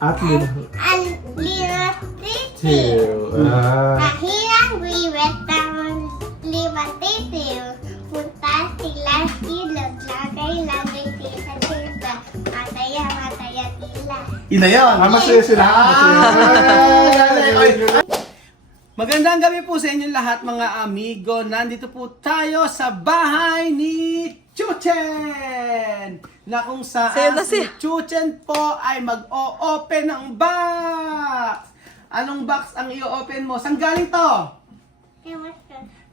At Limatitiw. Kahirang wiwet ng limatitiw. Punta sila silog. Lagay sila silog. Mataya tila. Yun na yun. masaya sila. Magandang gabi po sa inyong lahat mga amigo. Nandito po tayo sa bahay ni Chuchen! Na kung saan si Chuchen po ay mag-o-open ng box! Anong box ang i-open mo? Saan galing to?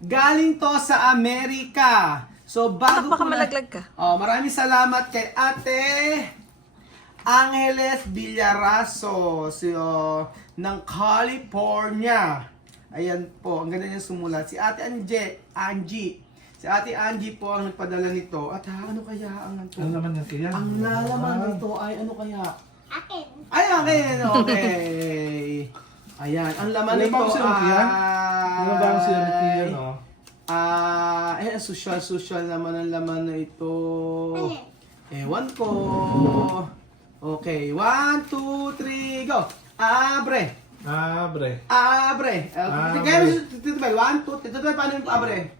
Galing to sa Amerika. So bago Baka po malaglag ka. maraming salamat kay Ate Angeles Villaraso ng California. Ayan po, ang ganda niya sumulat. Si Ate Angie. Si Ate Angie po ang nagpadala nito. At ano kaya ang nanto? Ano naman yan kaya? Ang lalaman nito ay ano kaya? Akin. Ay, akin! Okay. Ayan, ang laman Ano nito bang siya, Kian? Ano bang siya, Kian, no? Social naman ang laman na ito. Ano? Ewan ko. Okay, 1, 2, 3, go! Abre! Abre. Abre! Abre. Kaya mo titubay, 1, 2, titubay, paano yung abre?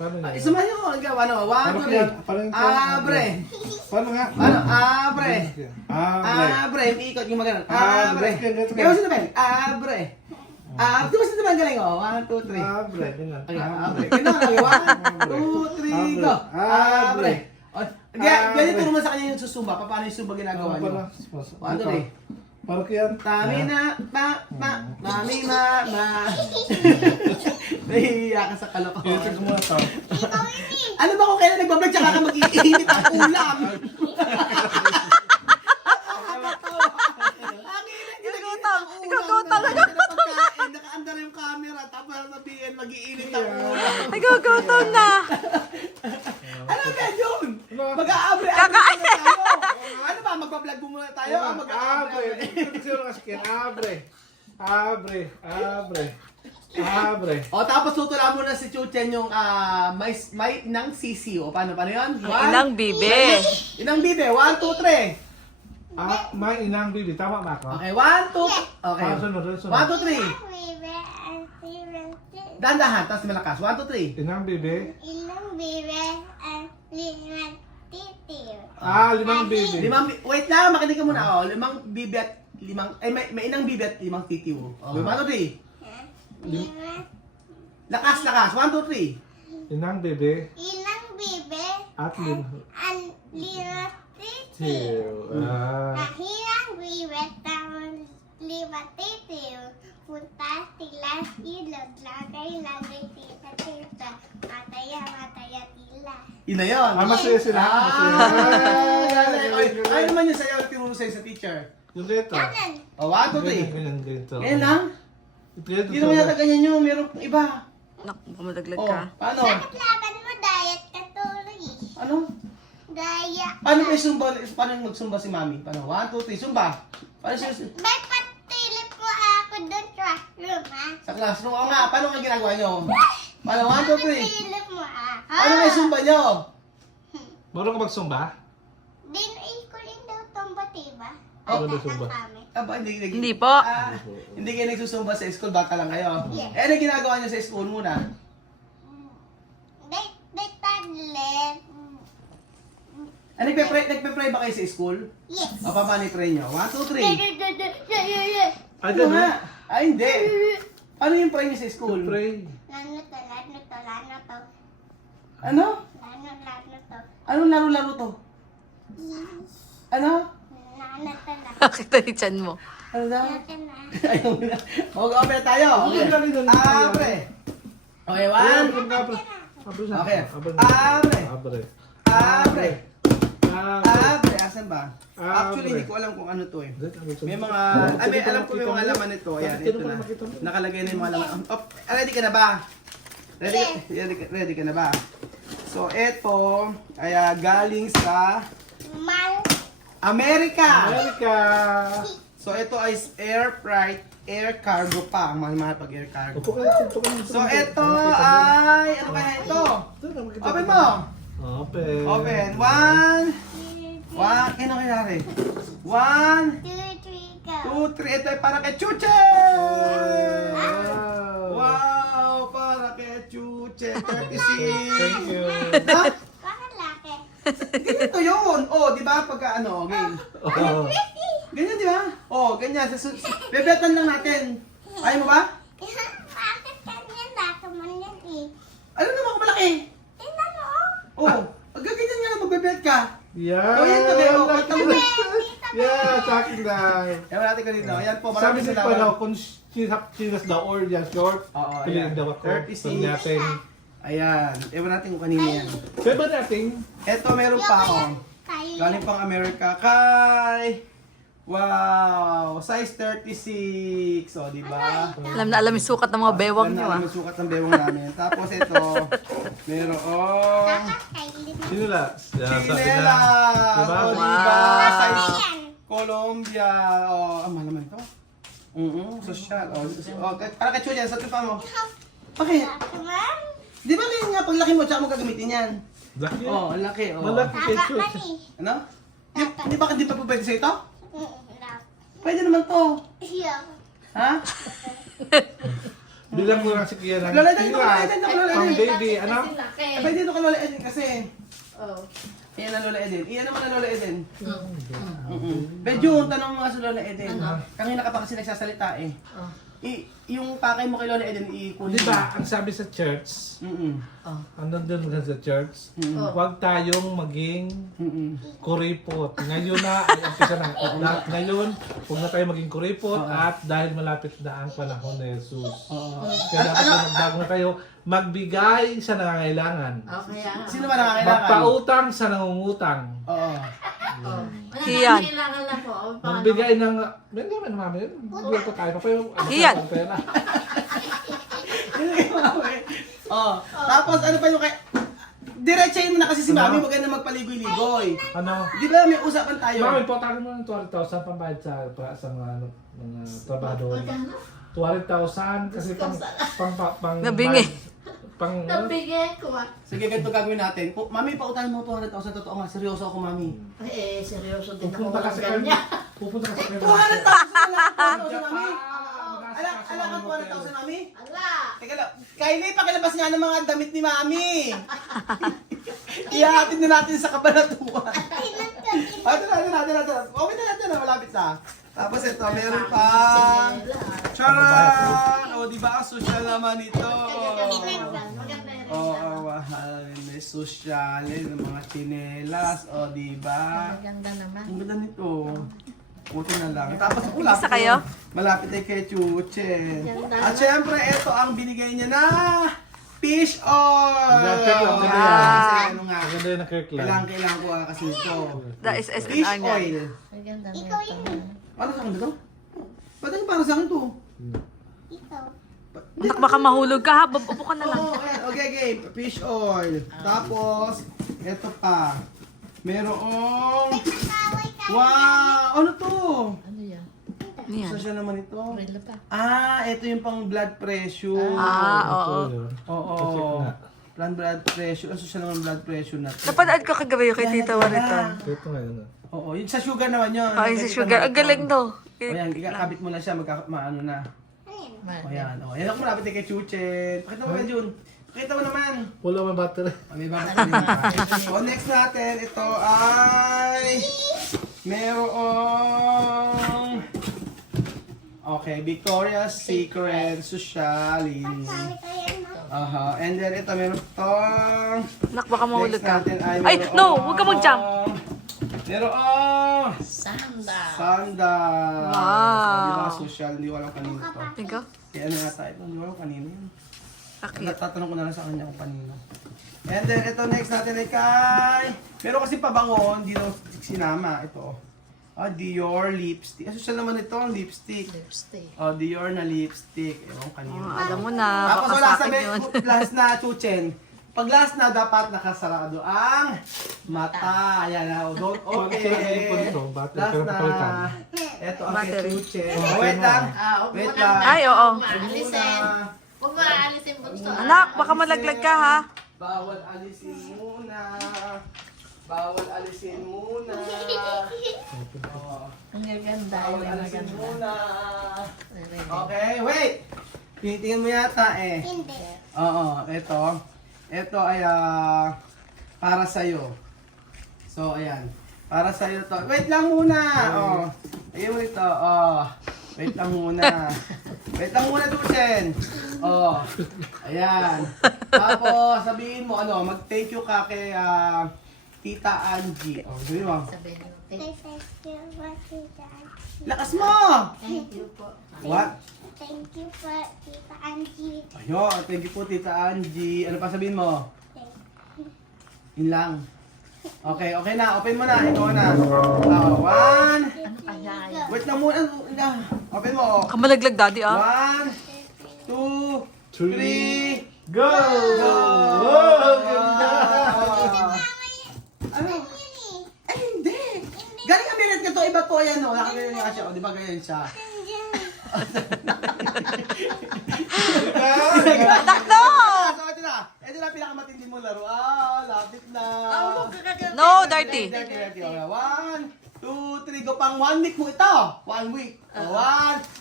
Paano nga? Isa man yun, ano, 1, 2, 3. Abre! Paano nga? Ano, abre! Abre. Abre! Iikot yung magana. Abre. Abre! Kaya mo sinubay, abre! Di ba sinubay ang galing, 1, 2, 3. Abre. Ganyan. Okay, abre. Ganun lang, 1, 2, 3, go! Abre! Ganyan turo mo sa kanya yung susumba. Paano yung susumba ginagawa nyo? 1, 2, 3. Para kaya? Tami na, mami, nahihiya ka sa kalokohan. Ito ko muna to. Ano ba kung kailan nagbablog tsaka ka mag-iinit ang ulam? Ikaw Nakaandar yung camera, tapos sabihin mag-iinit ang ulam. Nagugutom na. Ano ba yun? Mag-aabre na tayo. Ano ba, magbablog muna tayo? Abre. Ito sila kasi kaya. Abre. Abre. Abre. Abre. O tapos tutula mo na si Chuchen yung may inang sisi. O paano yun? Inang bibe. Inang bibe. 1, 2, 3. May inang bibi. Tama ba ako? Okay, 1, 2. Okay. Sunod. 1, 2, 3. Dandahan, tapos malakas. 1, 2, 3. Inang bibi. Ilang bibe ang limatitiw. Limang bibi. Wait lang, makinig ka muna. Limang bibi at limang, may inang bibi at limang titiw. Okay, 1, 2, 3. Lakas. 1, 2, 3. Inang bibi. Ilang bibe At ang limatitiw. Kahirang wiwet ng limatitiw. Punta sila silog. Lagay sila silog. Mataya tila. Yun na yun. masaya sila. Ay naman yung sayaw tinuro sa'yo sa teacher. Yung letra. Kanan. O, 1, 2, 3. Ganyan. Ngayon lang? Hindi naman yata ganyan yun. Meron pang iba. Naku, baka malaglag O, ka. paano? Bakit laban mo diet ka tuloy? Ano? Diet. Paano kayo sumba? Paano yung magsumba si mami? Paano? 1, 2, 3. Sumba. Paano siya? May patilip mo ako doon sa classroom, ha? Sa classroom. O nga, paano nga ginagawa nyo? Paano? 1, 2, 3. Patilip mo ako. Paano kayo sumba nyo? Marunong ka magsumba? Din ko rin daw itong batiba. Ano daw sumba? kami. Aba, Hindi po. Hindi kayo nagsusumba sa school, baka lang kayo. Yeah. Eh, ano ginagawa nyo sa school muna? May tablet. Nagpe-pray ba kayo sa school? Yes. O, paano i-pray nyo? 1, 2, 3. Ay, Ano nga? Ay, hindi. Ano yung pray nyo sa school? Pray. Lano to. Ano? Lano to. Anong laro-laro to? Ano? Lano to. Nakita ni Chan mo. Ano daw? Lano na. Ayaw mo na. Mag-open na tayo. Okay. Abre. Okay, 1. Okay. Abre. Abre. Abre. Asan ba? Actually, hindi ko alam kung ano to eh. May mga, alam ko may mga laman nito. Ayan, ito na. Nakalagay na yung mga laman. Oh, ready ka na ba? Ready ka na ba? So, ito ay galing sa Amerika. So, ito ay air cargo pa. Ang mahal pag air cargo. So, ito ay, ano kaya ito? Open mo. Open. 1. Ano kaya rin? 1. 2, 3, 2, 3. Ito ay para kay Chuche! Wow! Para kay Chuche. 36. Thank you. Ha? Bakit laki? Ganito yun. Oh, di ba? Pagka ano, game. Oh. Ganyan, di ba? Oh, ganyan. Bebetan lang natin. Ayaw mo ba? Bakit ganyan laki mo yan eh? Alam naman kung malaki. Tingnan mo. Oh, ganyan nga lang magbebet ka. Yeah. Oh, yan tabi. Oh, Yeah, sa akin na. Ewan natin ko dito. Ayan po, Sabi maraming si salamat. Palaw, kung chinas daw or yan short, Oo, piliin ayan. daw ako. 36. Pag natin. Ayan. Ewan natin kung kanina yan. Pwede ba natin? Eto, meron pa ako. Tayo. Galing pang Amerika kay... Wow! Size 36. O, di ba? Alam na alam yung sukat ng mga bewang niyo, Alam ah. na, sukat ng bewang namin. Tapos ito, meron Dapat kailin mo. Sino la? Chinela! Diba? O, di Wow. ba? Ano Size yan? Colombia. O, malaman to. Social. O, para kay Chuya, sa tupa mo. Bakit? Laki man. Di ba ganyan nga, paglaki mo, tsaka mo gagamitin yan? Laki. Oo, ang laki. Oh. Malaki kay Taba Chut. man eh. Ano? Di ba hindi pa po pwede sa ito? Laki. Pwede naman to. Yeah. Ha? Bilang mo lang si Kian. Lola, dito, Lola, dito, Lola, Pang dito. baby, ano? Pwede dito kay Lola Eden kasi. Iyan ang Lola Eden. Iyan naman ang Lola Eden. Medyo, tanong mo nga sa Lola Eden. Kanina ka pa kasi nagsasalita eh. Yung pakay mo kay Lola Eden, ikunin Di ba, ang sabi sa church, andun din ka sa church, huwag tayong maging kuripot. Ngayon na, ay umpisa na. Ngayon, huwag na tayo maging kuripot at dahil malapit na ang panahon ni Jesus. Kaya dapat na magbago na tayo, magbigay sa nangangailangan. Sino ba nakakailangan? Magpautang sa nangungutang. Oo. Iyan. Kailangan na po. Magbigay ng... May naman namin. Buwan ko tayo pa yung... Iyan. Pera. Oh, tapos ano pa yung kay... Diretsahin mo na kasi si Mami, maganda magpaligoy-ligoy. Ano? Di ba may usapan tayo? Mami, putakin mo ng 20,000 pambayad sa mga trabador. 20,000 kasi pang Nabingi. pang Nabigay ko ah. Sige, ganito gagawin natin. Mami, pautahin mo 200,000. Totoo nga, seryoso ako, Mami. Eh, seryoso din ako. pupunta ka sa Ganyan. pupunta ka sa 200,000 Mami? Alam ka 200,000, Mami? Ala! Teka lang, Kylie, pakilabas nga ng mga damit ni Mami. Ihahatid na natin sa kabanatuan. Ito natin. Okay na natin, malapit sa. Tapos ito, meron pa. Charan! O, di ba? Social naman ito. Oo, may social, ng mga chinelas. O, di ba? Maganda naman. Ang ganda nito. Buti na lang. Tapos malapit Isa kayo? Malapit ay kay Chuchen. At syempre, ito ang binigay niya na fish oil. Kasi ano nga, Maganda yun ang Kirkland. kailangan ko kasi ito. That is Fish SNR niya. oil. Maganda Ikaw yun. Para sa akin ito? Ba't ano para sa akin ito? Ikaw. Anak, baka mahulog ka ha. Upo ka na lang. Oo, okay. Fish oil. Tapos, ito pa. Merong... Kaway ka. Wow! Ano to? Ano yan? Yan. Saan siya naman ito? Relo pa. Ito yung pang blood pressure. Oo. Oo. Blood pressure. Ano siya naman blood pressure natin? Napanood ko kagabi yung kay Tita Wariton. Ito ngayon. Oo, yung sa sugar naman yun. Oh, yung si Sugar. Ang galing no. O yan, ikakabit mo na siya, maano na. O yan, o. Yan ako malapit kay Chuchen. Pakita mo kay Jun. Pakita mo naman. Wala may battery. May babalik pa. So next natin, ito ay... Merong... Okay, Victoria's Secret Socialin. Kaway ka yan, no? Aha, and then ito meron tong... Anak, baka mahulog Next ka. natin ay Ay, merong- no! Huwag ka mag-jump. Merong... Sanda. Sandal. Wow. Di ba social, hindi ko alam kanino to. Ikaw? Kaya ano yata ito, hindi ko alam kanino yun. Akit. Tatanong ko na lang sa kanya kung kanino. And then ito next natin ay kay... Meron kasi pabango, hindi daw sinama. Ito. Dior lipstick. Social naman ito, ang lipstick. Lipstick. Dior na lipstick. Ewan kanino. Alam mo na. Tapos Baka wala sa akin sabi, yun. last na Chuchen. Pag last na, dapat nakasarado ang mata. Ayan na, don't okay. Last na. Ito ang kay Battery. Chuchen. Wait lang. Huwag Wait mo lang. na. Ay, oo. Maalisin. Huwag mo aalisin bunso. Anak, baka malaglag ka ha. Bawal alisin muna. Bawal alisin muna. Oh, Ang gaganda. bawal Ang alisin maganda. muna. Very Okay, wait. Tinitingnan mo yata eh. Hindi. Oo, ito. Ito ay para sa'yo. So, ayan. Para sa'yo to. Wait lang muna. Oh. Ayun mo ito. Oh. Wait lang muna. Wait lang muna, Duchen. Oh. Ayan. Tapos, sabihin mo, mag-thank you ka kay Tita Angie. Oh, sabihin mo. Sabihin niyo. Thank you for Tita Angie. Lakas mo! Thank you po. What? Thank you for Tita Angie. Ayun, thank you po, Tita Angie. Ano pa sabihin mo? Yun lang. Okay, okay na. Open mo na. Ikaw na. One. Kaya. Wait lang muna. Open mo. Kamalaglag, daddy, ah. 1, 2, 3, Go! go! Wow, ganda! Ano? Ay, hindi. Galing Amerika to. Iba to yan, no? Nakaganyan nga siya. O, di ba ganyan siya? Anak, no! So, ito na. Ito na pinakamatindi mo laro. Lapit na. No, dirty. Dirty. Okay, 1, 2, 3, go. Pang 1 week mo ito. 1 week. 1,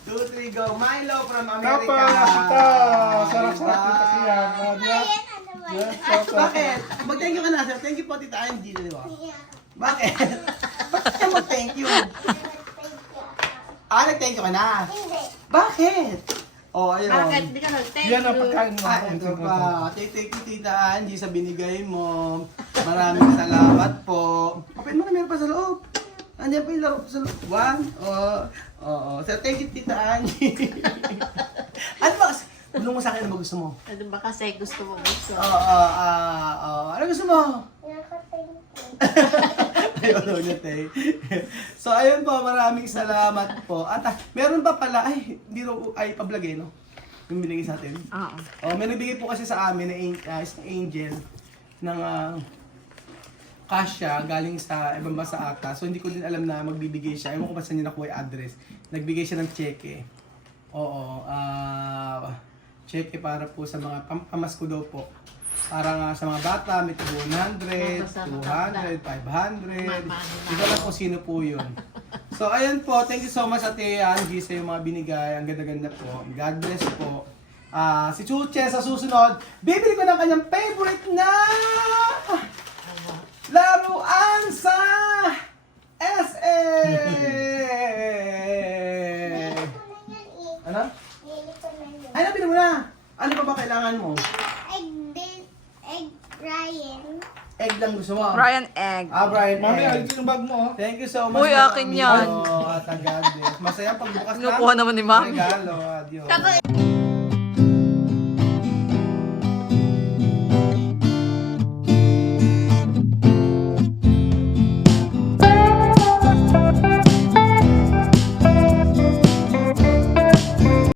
2, 3, go. Milo from America. Kapag ito! Sarap-sarap yung takiyan. Bakit? Mag-thank you ka na, sir. Thank you po, Tita Angie, di ba? Bakit? Bakit ka mag-thank you? Nag-thank you ka na. Hindi. Bakit? Oh, ayun. Bakit? Hindi ka nag-thank Yan ang you. pagkain mo. Ito pa. Thank you, Tita Angie, sa binigay mo. Maraming salamat po. Open mo na, meron pa sa loob. Andiyan pa yung laro sa loob. 1. Oo. So, thank you, Tita Angie. Ano ba? Bulong mo sa akin, ano ba gusto mo? Ano ba kasi gusto mo gusto? Ano gusto mo? Ayun ulit eh. So, ayun po, maraming salamat po. At meron pa pala, hindi ro, pablog eh, no? Yung binigay sa atin. Oo. May nagbigay po kasi sa amin na isang angel ng kasya galing sa ibang bansa ata. So, hindi ko din alam na magbibigay siya. Ewan ko ba saan niya nakuha yung address. Nagbigay siya ng cheque. Oo, cheque para po sa mga pamasko daw po. Para nga sa mga bata, may 100, 200, 500. Hindi ko alam kung sino po yun. So, ayun po. Thank you so much, Ate Angie, sa yung mga binigay. Ang ganda-ganda po. God bless po. Si Chuche, sa susunod, bibili ko ng kanyang favorite na laruan sa SA! Ano? Ay, nabili mo na. Ano pa ba kailangan mo? Egg Ryan. Egg lang gusto mo? Brian Egg. Brian Mami, Egg. ayun yung bag mo. oh. Thank you so much. Uy, akin yan. At agad. Masaya pagbukas na. Kinukuha naman ni Mami. Regalo. Adios. Kako-